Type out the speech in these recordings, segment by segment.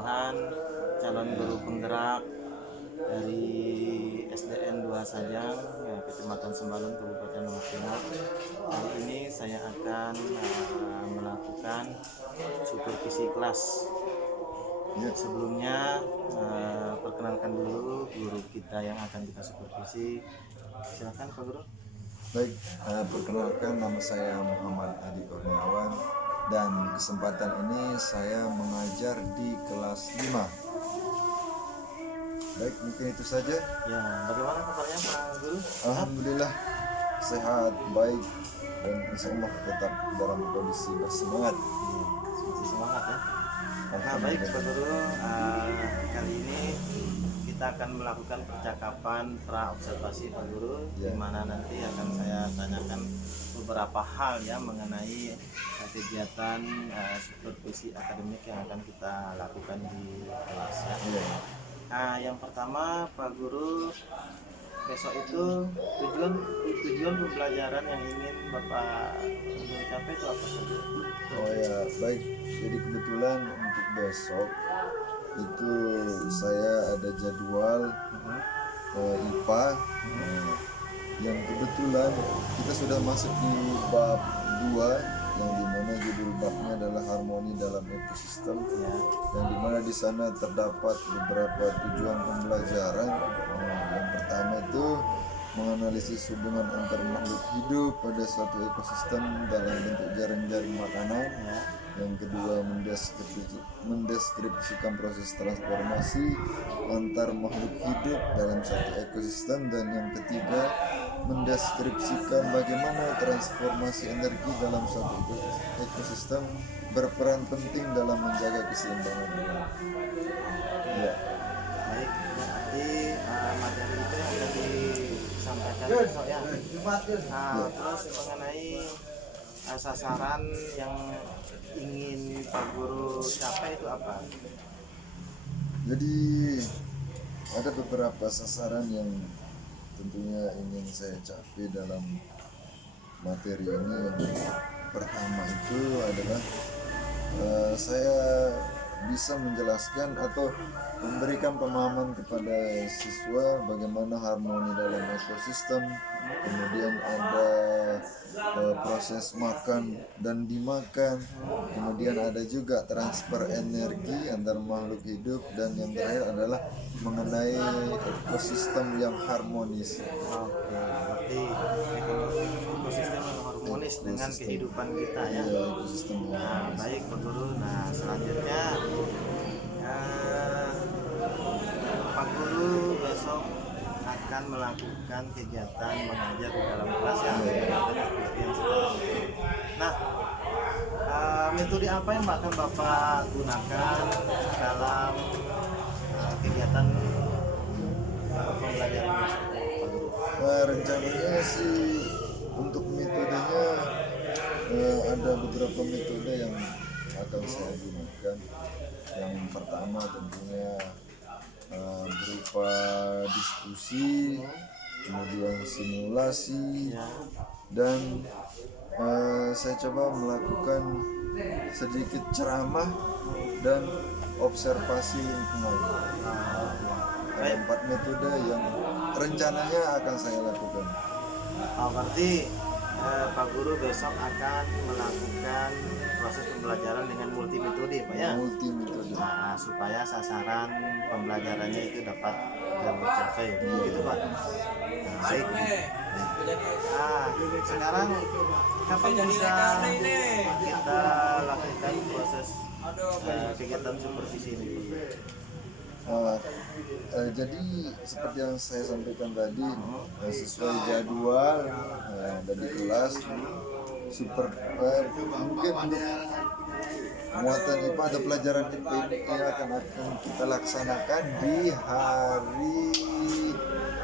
Tuhan, calon guru penggerak dari SDN 2 Sajang, ya, Kecamatan Sembalun, Kabupaten Lombok Timur. Kali ini saya akan melakukan supervisi kelas. Sebelumnya perkenalkan dulu guru kita yang akan kita supervisi. Silakan Pak Guru. Baik, perkenalkan nama saya Muhammad Adi Kurniawan dan kesempatan ini saya mengajar di kelas 5. Baik, mungkin itu saja. Ya, bagaimana kabarnya Pak Guru? Alhamdulillah sehat, baik, dan insya Allah tetap dalam kondisi bersemangat. Masih semangat ya. Nah, baik Pak Guru, kali ini kita akan melakukan percakapan pra-observasi Pak Guru, di mana nanti akan saya tanyakan beberapa hal ya mengenai kegiatan supervisi akademik yang akan kita lakukan di kelas ya. Nah, yang pertama Pak Guru, besok itu tujuan pembelajaran yang ingin Bapak capai itu apa saja? Oh ya, baik. Jadi kebetulan untuk besok itu saya ada jadwal IPA yang kebetulan kita sudah masuk di bab 2 yang dimana judul babnya adalah harmoni dalam ekosistem dan dimana di sana terdapat beberapa tujuan pembelajaran. Yang pertama itu menganalisis hubungan antar makhluk hidup pada suatu ekosistem dalam bentuk jaring-jaring makanan. Yang kedua, mendeskripsikan proses transformasi antar makhluk hidup dalam satu ekosistem. Dan yang ketiga, mendeskripsikan bagaimana transformasi energi dalam satu ekosistem berperan penting dalam menjaga keseimbangan. Ya. Baik, berarti materi itu akan disampaikan besok ya. Terus mengenai sasaran yang ingin Pak Guru capai itu apa? Jadi ada beberapa sasaran yang tentunya ingin saya capai dalam materi ini. Yang pertama itu adalah saya bisa menjelaskan atau memberikan pemahaman kepada siswa bagaimana harmoni dalam ekosistem, kemudian ada proses makan dan dimakan, kemudian ada juga transfer energi antar makhluk hidup, dan yang terakhir adalah mengenai ekosistem yang harmonis. Oke, berarti ekosistem yang harmonis dengan kehidupan kita ya. Ekosistem. Nah, baik Pak Guru. Nah, selanjutnya Pak Guru besok akan melakukan kegiatan mengajar di dalam kelas ya. Nah, metode apa yang akan Bapak gunakan dalam kegiatan pembelajaran besok? Rencananya sih untuk metodenya ada beberapa metode yang akan saya gunakan. Yang pertama tentunya berupa diskusi, kemudian simulasi, dan saya coba melakukan sedikit ceramah dan observasi lingkungan. Ada 4 metode yang rencananya akan saya lakukan. Berarti Pak Guru besok akan melakukan proses pembelajaran dengan multi metode Pak ya? Multi metode. Nah, supaya sasaran pembelajarannya itu dapat tercapai begitu Pak. Nah, baik. Sekarang kapan bisa kita lakukan proses kegiatan supervisi ini? Jadi seperti yang saya sampaikan tadi, sesuai jadwal dari kelas mungkin untuk muatan IPA ada pelajaran IPA yang akan kita laksanakan di hari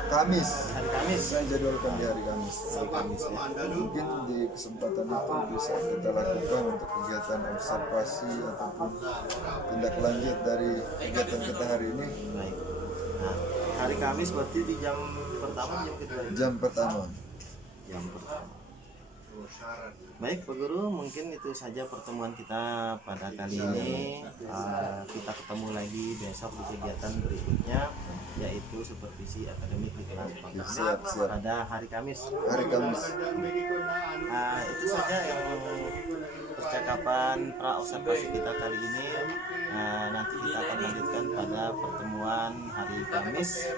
Kamis. Saya jadwalkan di hari Kamis. Mungkin di kesempatan itu bisa kita lakukan untuk kegiatan observasi ataupun tindak lanjut dari kegiatan kita hari ini. Baik. Nah, hari Kamis berarti di jam pertama, jam kedua? Jam pertama. Jam pertama. Baik Pak Guru, mungkin itu saja pertemuan kita pada kali ini. Kita ketemu lagi besok di kegiatan berikutnya, yaitu supervisi akademik di kelas Siap. pada hari Kamis. Itu saja yang percakapan pra observasi kita kali ini. Nanti kita akan lanjutkan pada pertemuan hari Kamis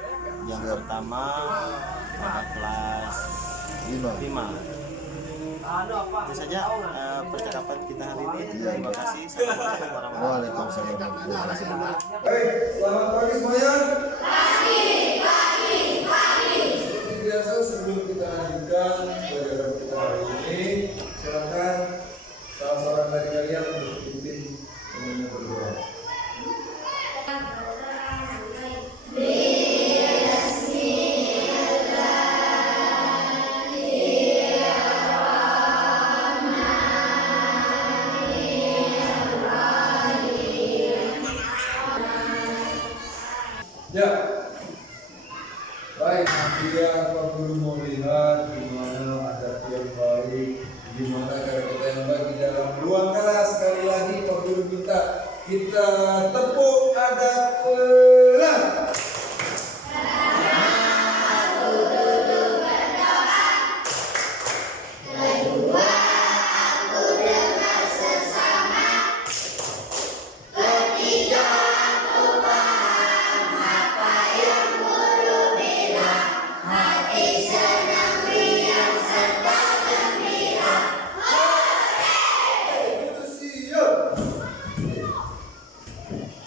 yang pertama pada kelas 5. Itu saja percakapan kita hari ini. Terima kasih. Assalamualaikum warahmatullahi wabarakatuh. Terima kasih. Baik, selamat pagi semuanya. Pagi. Seperti biasa sebelum kita lanjutkan pelajaran kita hari ini, silakan salah seorang dari kalian untuk pimpin temannya berdoa. Ya, baik. Nantinya Pak Guru mau lihat gimana adab yang baik, gimana cara kita yang baik di dalam ruang kelas. Sekali lagi Pak Guru minta kita tepuk adab kelas.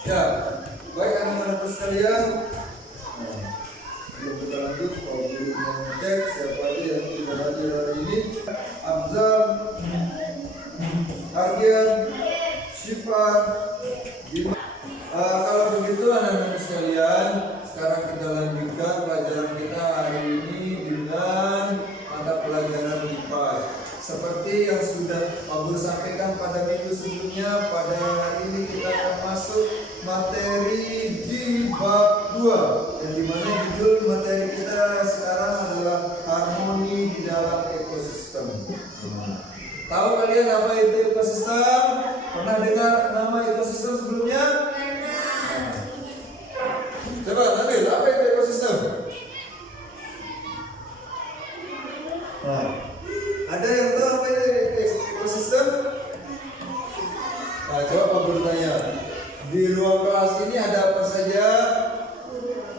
Ya, baik anak-anak sekalian. Sebelum kita lanjut, Pak Guru mau ngecek siapa aja yang tidak hadir hari ini. Amzam, Ardian, Syifa, Bima. Kalau begitu anak-anak sekalian, sekarang kita lanjutkan pelajaran kita hari ini dengan mata pelajaran IPA. Seperti yang sudah Pak Guru sampaikan pada minggu sebelumnya, pada hari ini kita akan masuk materi di bab 2, yang dimana judul materi kita sekarang adalah harmoni di dalam ekosistem. Tahu kalian apa itu ekosistem? Pernah dengar nama ekosistem sebelumnya? Coba Nabil, apa itu ekosistem? Nah, ada yang tahu apa itu ekosistem? Nah, coba Pak Guru tanya. Di ruang kelas ini ada apa saja?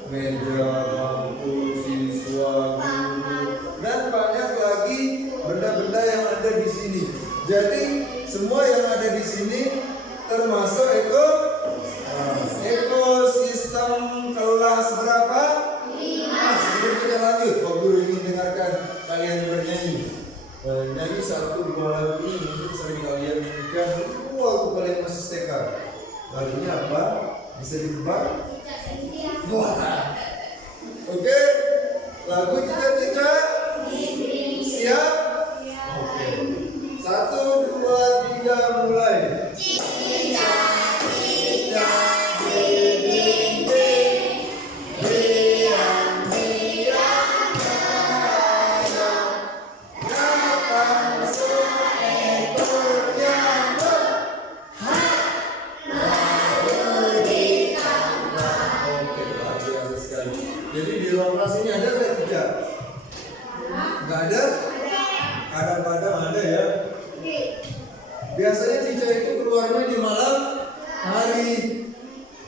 Meja, bangku, siswa, guru, dan banyak lagi benda-benda yang ada di sini. Jadi semua yang ada di sini termasuk ekosistem kelas berapa? 5. Sebelum kita lanjut, Pak Guru ingin dengarkan kalian bernyanyi. Nyanyi 1-2 lagu ini mungkin sering kalian nyanyikan waktu kalian masih TK. Lagunya apa? Bisa ditebak? Wah. Oke. Lagu cicak-cicak. Siap? Oke. 1, 2, 3 mulai. Cicak-cicak di dinding, diam-diam merayap, datang seekor nyamuk. Oke, luar biasa sekali. Jadi di ruang kelas ini ada nggak cicak? Nggak ada? Kadang-kadang ada ya. Biasanya cicak itu keluarnya di malam hari.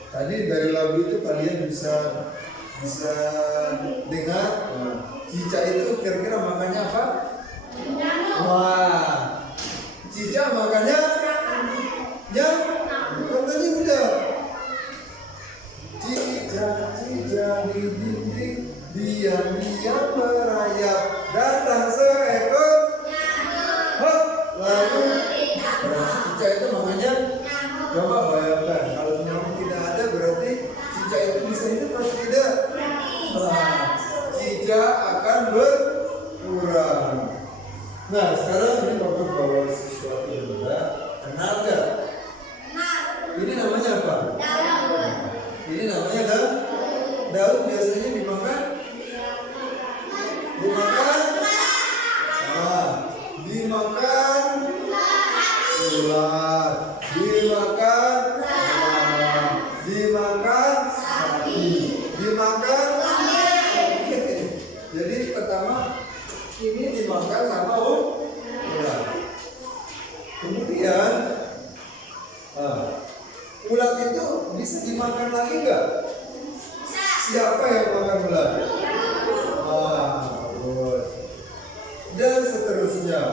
Tadi dari lagu itu kalian bisa dengar. Cicak itu kira-kira makannya apa? Wah, cicak makannya nyamuk. Kan tadi udah. Cicak-cicak di dinding, diam-diam merayap, datang seekor nyamuk. Lalu cicak itu makanya coba bayangkan kalau nyamuk tidak ada berarti cicak itu bisa hidup atau tidak? Cicak akan berkurang. Nah sekarang ini Bapak bawa sesuatu benda. Kenal gak? Ini namanya apa? Ini namanya daun. Daun biasanya dimakan? dimakan sapi, dimakan jadi pertama ini dimakan sama ulat. Kemudian ulat itu bisa dimakan lagi nggak? Siapa yang makan ulat? Bagus. Dan seterusnya.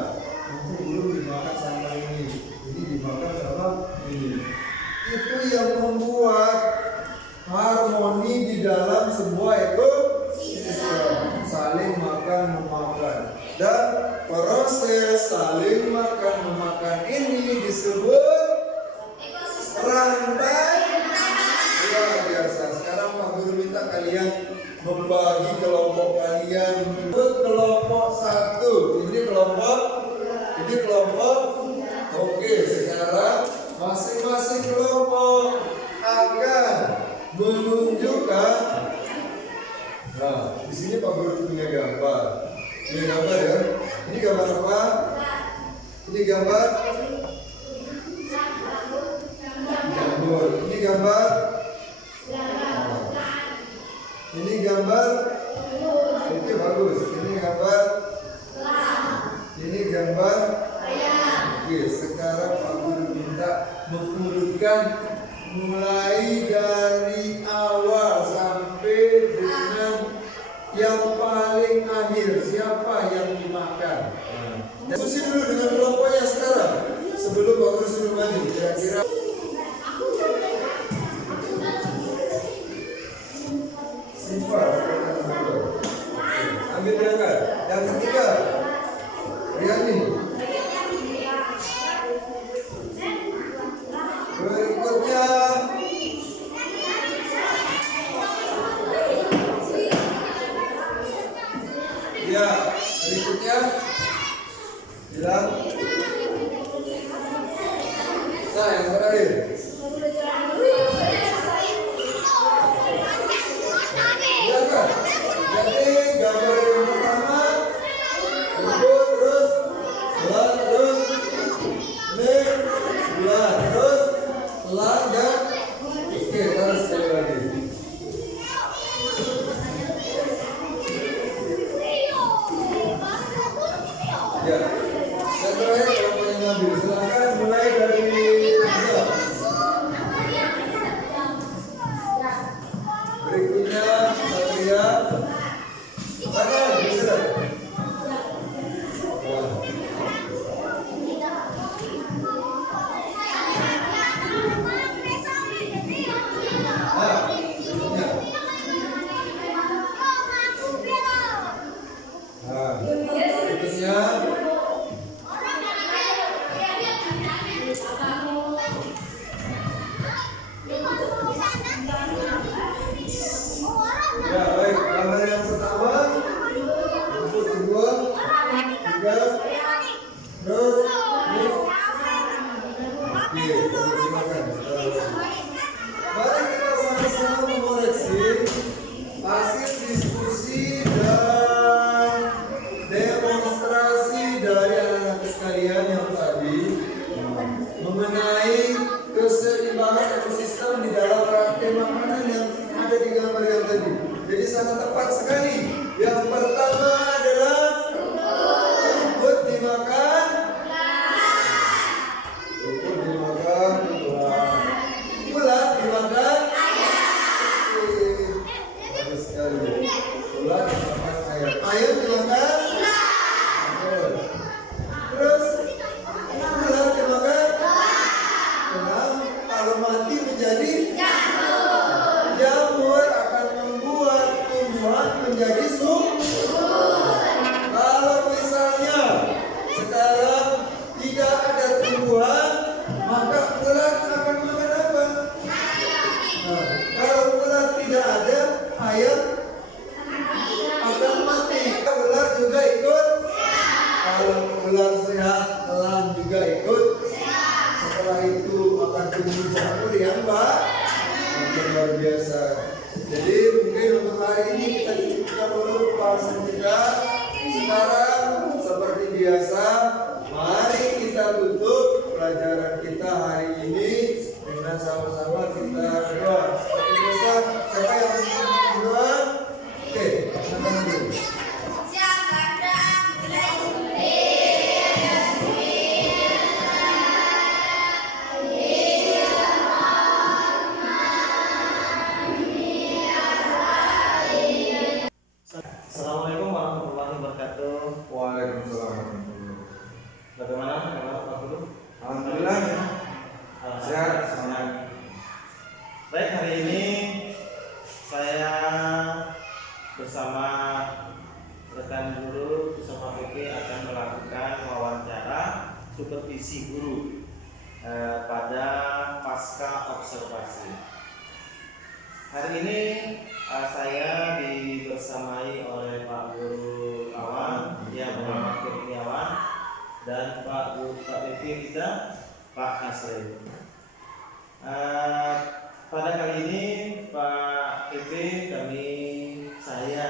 Nanti belum dimakan sama ini dimakan sama ini. Itu yang membuat harmoni di dalam sebuah ekosistem, saling makan memakan. Dan proses saling makan memakan ini disebut rantai. Luar biasa. Sekarang Pak Guru minta kalian membagi kelompok kalian ke kelompok satu. Ini kelompok. Oke, sekarang masing-masing kelompok akan menunjukkan. Nah, di sini Pak Guru punya gambar. Ini gambar ya. Ini gambar apa? Ini gambar jamur. Ini gambar. Ini gambar. Itu bagus. Ini gambar. Ini gambar. Oke, sekarang Pak Guru minta mengurutkan mulai dari awal sampai dengan yang paling akhir. Siapa yang dimakan? Diskusi dulu dengan kelompoknya sekarang sebelum Pak Guru suruh maju. Kira-kira sifat ambil berangkat. Yang ketiga Riani. Berikutnya ya, berikutnya bilang. Nah, yang terakhir biarkan. Jadi gambar yang pertama ikut terus bulan terus nih bulan terus pelan dan oke, terus sekali lagi. Ya, yang terakhir kelompok yang ngambil silakan mulai dari tiga. Berikutnya Satria. Tangan bisa. Ya, baik. Gambar yang pertama, untuk kedua, tiga, terus, ini. Oke, silakan. Mari kita sama-sama mengoreksi hasil diskusi dan demonstrasi dari anak-anak sekalian yang tadi mengenai keseimbangan ekosistem di dalam rantai makanan yang ada di gambar yang tadi. Jadi sangat tepat sekali. Yang pertama adalah rumput dimakan. Rumput dimakan ulat dimakan bagus sekali. Ulat dimakan ayam. Ayam dimakan terus ulat dimakan. Kalau mati menjadi jamur akan membuat tumbuhan menjadi subur. Kalau misalnya sekarang tidak ada tumbuhan, maka ulat akan makan apa? Nah, kalau ulat tidak ada, ayam akan mati. Ulat juga ikut. Kalau ulat sehat, elang juga ikut. Setelah itu akan tumbuh jamur yang luar biasa. Jadi mungkin untuk hari ini kita dulu pembahasan kita. Sekarang seperti biasa, mari kita tutup pelajaran kita hari ini dengan sama-sama kita berdoa. supervisi guru pada pasca observasi. Hari ini saya dibersamai oleh Pak Guru Awan, yang bernama Kurniawan, dan Pak PP kita, Pak Hasri. Pada kali ini Pak PP saya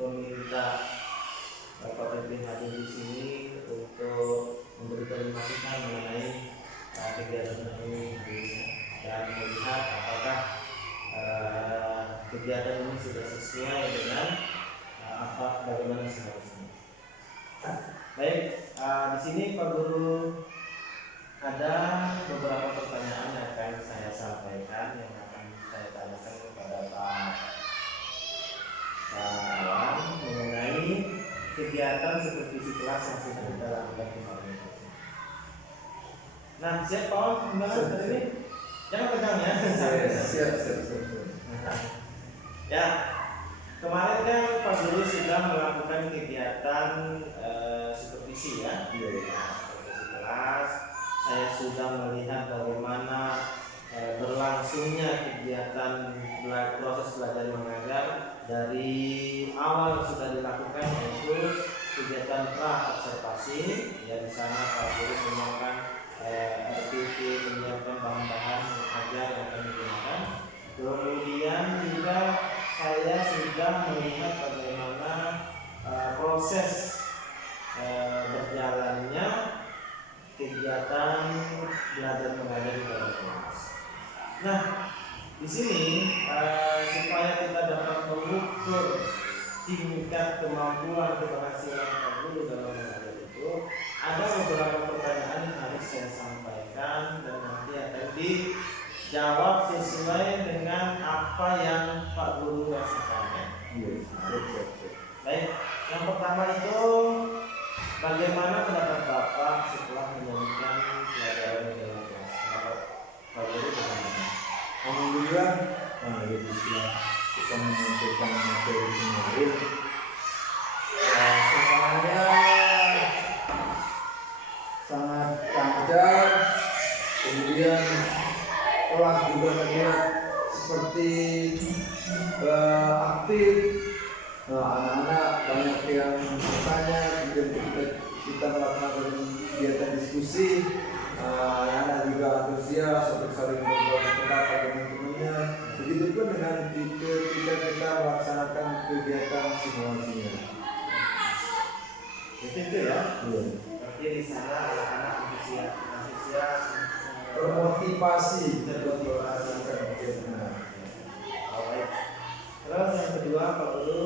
meminta Bapak PP hadir di sini untuk memberikan masukan mengenai kegiatan ini dan melihat apakah kegiatan ini sudah sesuai dengan bagaimana seharusnya. Baik, di sini Pak Guru ada beberapa pertanyaan yang akan saya sampaikan, yang akan saya tanyakan kepada Pak Awan mengenai kegiatan supervisi kelas yang sudah kita lakukan kemarin. Nah, siap Pak Awan kembali dari ini? Jangan pegang ya. Siap. Ya, kemarin kan Pak Guru sudah melakukan kegiatan supervisi ya. Supervisi kelas. Saya sudah melihat bagaimana berlangsungnya kegiatan proses belajar mengajar dari awal sudah dilakukan, yaitu kegiatan pra observasi. Ya, di sana Pak Guru menyiapkan RPP, menyiapkan bahan-bahan mengajar yang akan digunakan. Kemudian juga saya sudah melihat bagaimana proses berjalannya kegiatan belajar mengajar di dalam kelas. Nah, di sini supaya kita dapat mengukur tingkat kemampuan keberhasilan Pak Guru dalam mengajar itu, ada beberapa pertanyaan yang harus saya sampaikan dan nanti akan dijawab sesuai dengan apa yang Pak Guru rasakan. Baik, yang pertama itu, bagaimana pendapat Bapak setelah menjalankan pelajaran di dalam kelas? Pendapat Pak Guru bagaimana? Alhamdulillah, jadi setelah kita menyampaikan materi kemarin, suasananya sangat lancar. Kemudian kelas juga terlihat seperti aktif. Anak-anak banyak yang bertanya, kemudian kita melakukan kegiatan diskusi. Anak-anak juga antusias untuk saling berbagi pendapat dengan teman-temannya. Begitupun dengan ketika kita melaksanakan kegiatan simulasinya. Itu ya. Iya. Berarti di sana anak-anak antusias Termotivasi untuk melaksanakan kegiatan. Baik. Terus yang kedua, Pak Guru,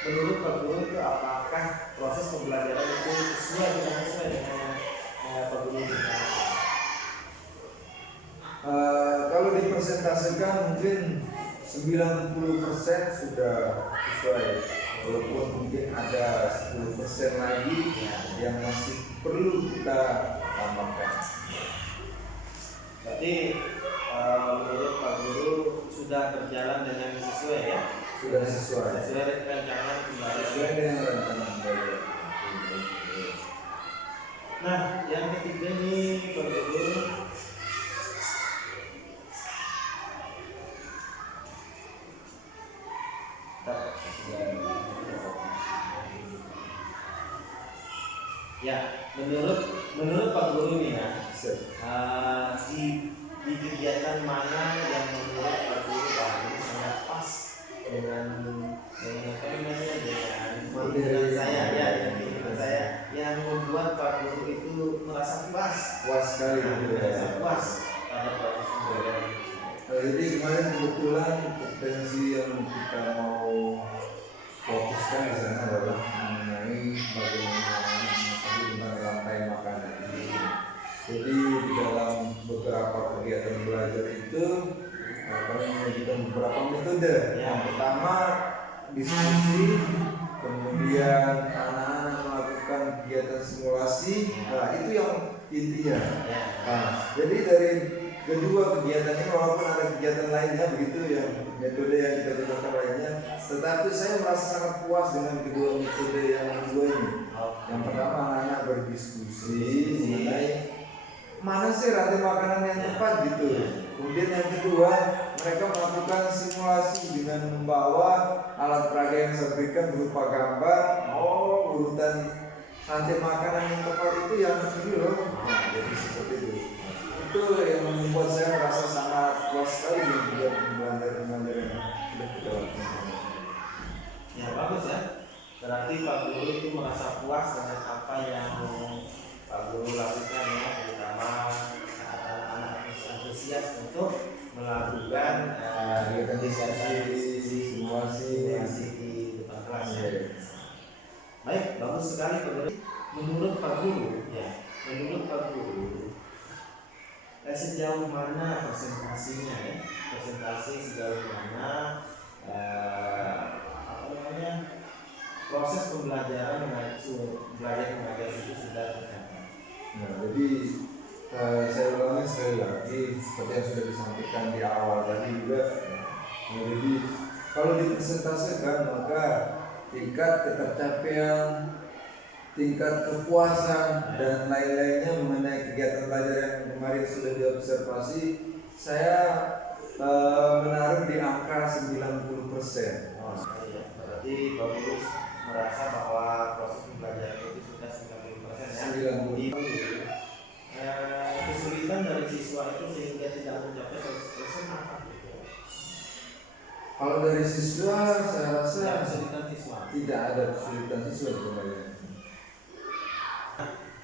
menurut Pak Guru itu apakah proses pembelajaran itu sesuai dengan yang Pak Guru inginkan? Kalau dipresentasikan mungkin 90% sudah sesuai, walaupun mungkin ada 10% lagi yang masih perlu kita tambahkan. Berarti menurut Pak Guru sudah berjalan dengan sesuai ya? Sudah sesuai. Sesuai dengan rancangan pembelajaran. Sesuai dengan rancangan pembelajaran. Nah, yang ketiga nih Pak Guru, ya, menurut Pak Guru nih ya, di kegiatan mana yang menurut Pak Guru paling sangat pas dengan apa namanya, dengan saya ya, dengan saya yang membuat Pak Guru itu merasa puas sekali merasa puas pada proses pembelajaran. Jadi kemarin kebetulan potensi yang kita mau fokuskan di sana adalah mengenai bagaimana tentang rantai makanan ini. Jadi di dalam beberapa kegiatan belajar itu kami menunjukkan beberapa metode. Yang pertama diskusi, kemudian anak-anak melakukan kegiatan simulasi. Nah, itu yang intinya. Nah, jadi dari kedua kegiatan ini, walaupun ada kegiatan lainnya begitu yang metode yang kita gunakan lainnya, tetapi saya merasa sangat puas dengan kedua metode yang kedua ini. Yang pertama anak-anak berdiskusi mengenai mana sih rantai makanan yang tepat gitu. Kemudian yang kedua, mereka melakukan simulasi dengan membawa alat peraga yang saya berikan berupa gambar. Oh, urutan rantai makanan yang tepat itu yang ini loh. Nah, jadi seperti itu. Itu yang membuat saya merasa sangat puas sekali dengan pembelajaran yang sudah kita lakukan. Ya bagus ya. Berarti Pak Guru itu merasa puas dengan apa yang Pak Guru lakukan ya, terutama saat anak-anak antusias untuk melakukan simulasi di depan kelas ya. Baik, bagus sekali Pak Guru. Menurut Pak Guru ya, menurut Pak Guru sejauh mana presentasinya ya, presentasi sejauh mana apa namanya proses pembelajaran mengajar itu sudah tercapai. Nah, jadi saya ulangi sekali lagi seperti yang sudah disampaikan di awal tadi juga. Nah, jadi kalau dipresentasikan maka tingkat ketercapaian, tingkat kepuasan dan lain-lainnya mengenai kegiatan belajar yang kemarin sudah diobservasi, saya menaruh di angka 90%. Oh, iya. Berarti Pak Guru merasa bahwa proses pembelajaran itu sudah 90% ya. 90%. Kesulitan dari siswa itu sehingga tidak mencapai 100% apa? Kalau dari siswa, saya rasa kesulitan siswa. Tidak ada kesulitan siswa sebenarnya.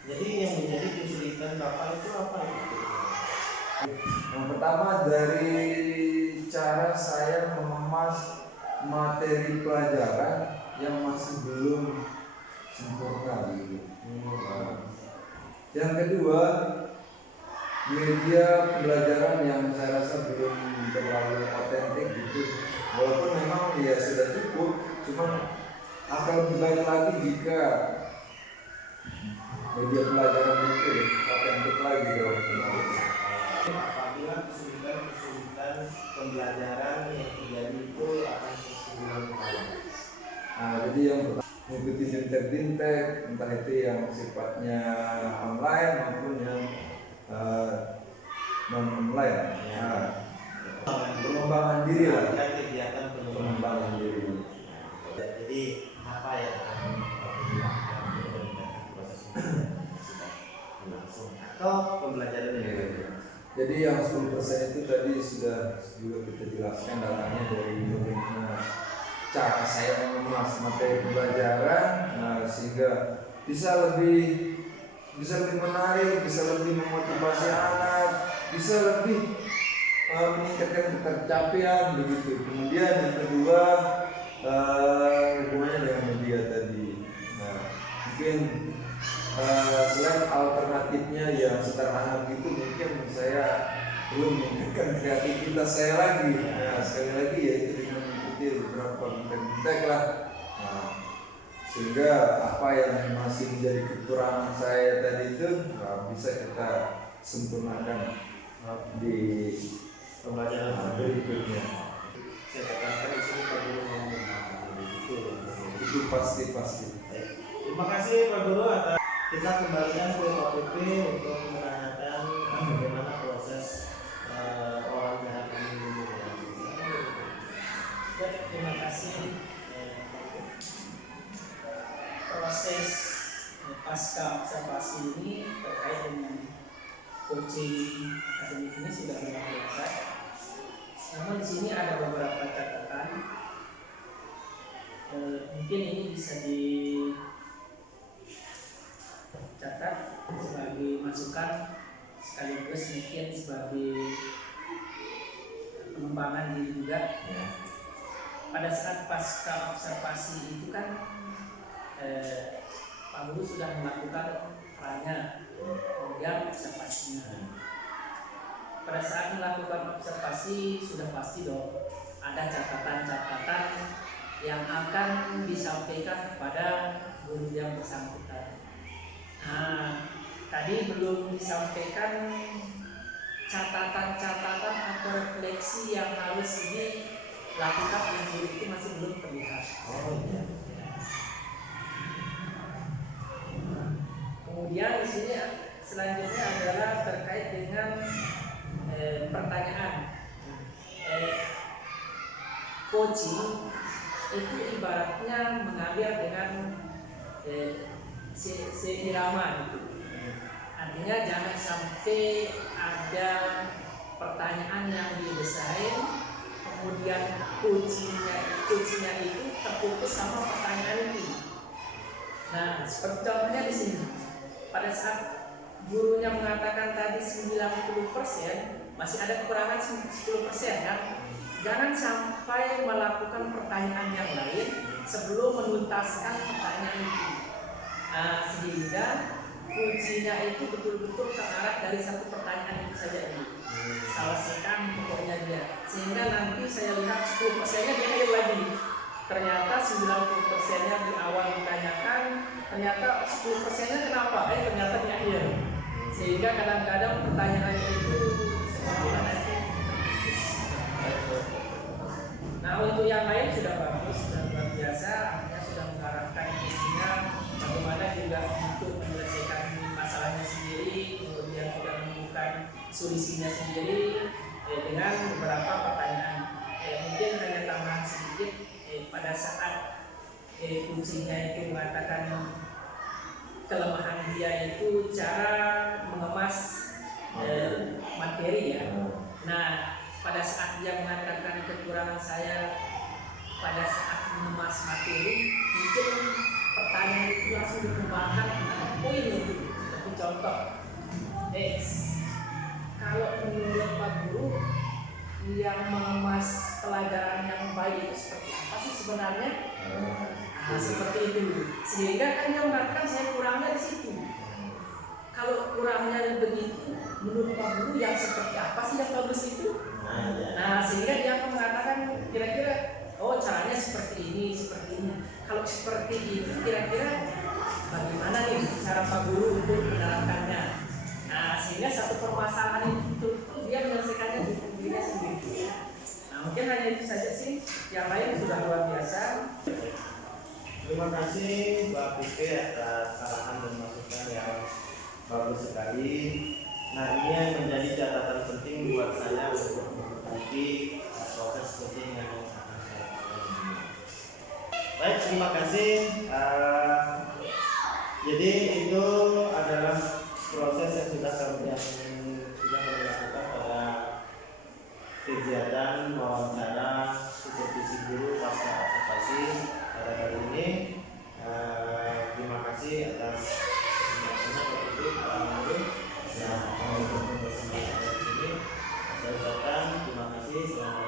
Jadi yang menjadi kesulitan Bapak itu apa itu? Yang pertama dari cara saya mengemas materi pelajaran yang masih belum sempurna gitu. Yang kedua, media pembelajaran yang saya rasa belum terlalu otentik gitu. Walaupun memang ya sudah cukup, cuman akan lebih baik lagi jika media pelajaran itu otentik lagi kalau apabila kesulitan pembelajaran yang terjadi itu akan berulang-ulang. Nah, jadi yang mengikuti dintek-dintek, entah itu yang sifatnya online maupun yang non-online. Pengembangan diri lah. Kegiatan Pengembangan diri. Jadi apa yang akan proses sudah berlangsung atau pembelajaran ini? Jadi yang 10% itu tadi sudah juga kita jelaskan datangnya dari bagaimana cara saya mengemas materi pembelajaran, sehingga bisa lebih menarik, bisa lebih memotivasi anak, bisa lebih meningkatkan ketercapaian begitu. Kemudian yang kedua hubungannya dengan media tadi. Nah, mungkin selain alternatifnya yang sederhana itu, mungkin saya belum meningkatkan kreativitas saya lagi. Nah, sekali lagi yaitu dengan mengikuti beberapa konten lah. Nah, sehingga apa yang masih menjadi kekurangan saya tadi itu bisa kita sempurnakan di pembelajaran berikutnya. Saya katakan di sini Pak Guru mau Itu pasti. Terima kasih Pak Guru atas kita kembalikan ke Pak PP untuk menanyakan bagaimana proses olah jahat ini. Terima kasih. Proses pasca observasi ini terkait dengan coaching akademik ini sudah luar biasa. Namun di sini ada beberapa catatan. Mungkin ini bisa dicatat sebagai masukan sekaligus mungkin sebagai pengembangan diri juga. Pada saat pasca observasi itu kan Pak Guru sudah melakukan perannya, kemudian observasinya. Pada saat melakukan observasi sudah pasti dong ada catatan-catatan yang akan disampaikan kepada guru yang bersangkutan. Nah, tadi belum disampaikan catatan-catatan atau refleksi yang harus dilakukan oleh guru itu masih belum terlihat. Kemudian di sini selanjutnya adalah terkait dengan pertanyaan. Coaching itu ibaratnya mengalir dengan seirama gitu. Artinya jangan sampai ada pertanyaan yang didesain, kemudian coachingnya itu terfokus sama pertanyaan itu. Nah, seperti contohnya di sini, pada saat gurunya mengatakan tadi 90%, masih ada kekurangan 10% kan? Jangan sampai melakukan pertanyaan yang lain sebelum menuntaskan pertanyaan itu. Nah, sehingga kuncinya itu betul-betul terarah dari satu pertanyaan itu saja ini. Selesaikan pokoknya dia. Sehingga nanti saya lihat 10%-nya dia akhir lagi. Ternyata 90%-nya di awal ditanyakan, ternyata 10%-nya kenapa? Ternyata di akhir. Sehingga kadang-kadang pertanyaan itu seolah-olah nanti terputus. Nah, untuk yang lain sudah bagus dan luar biasa, artinya sudah mengarahkan isinya bagaimana juga untuk menyelesaikan masalahnya sendiri, kemudian sudah menemukan solusinya sendiri dengan beberapa pertanyaan. Mungkin hanya tambahan sedikit, pada saat kuncinya itu mengatakan kelemahan dia itu cara mengemas materi ya. Nah, pada saat dia mengatakan kekurangan saya pada saat mengemas materi, mungkin pertanyaan itu langsung dikembangkan poin itu. Seperti contoh, kalau menurut Pak Guru yang mengemas pelajaran yang baik itu seperti apa sih sebenarnya? Nah, seperti itu. Sehingga kan dia mengatakan saya kurangnya di situ. Kalau kurangnya begitu, menurut Pak Guru yang seperti apa sih yang bagus itu? Nah, sehingga dia akan mengatakan kira-kira, oh caranya seperti ini. Kalau seperti ini, kira-kira bagaimana nih cara Pak Guru untuk menerapkannya? Nah, sehingga satu permasalahan itu dia menyelesaikannya di dirinya sendiri. Nah, mungkin hanya itu saja sih. Yang lain sudah luar biasa. Terima kasih Mbak Pike atas arahan dan masukan yang bagus sekali. Nah, ini yang menjadi catatan penting buat saya untuk mengikuti proses coaching yang akan saya lakukan. Baik, terima kasih. Jadi itu adalah proses yang sudah kami lakukan pada kegiatan wawancara supervisi guru pasca observasi pada kali ini. Terima kasih atas kesempatannya Pak Guru, Pak Guru. Nah, kami bersama di sini. Saya ucapkan terima kasih. Selamat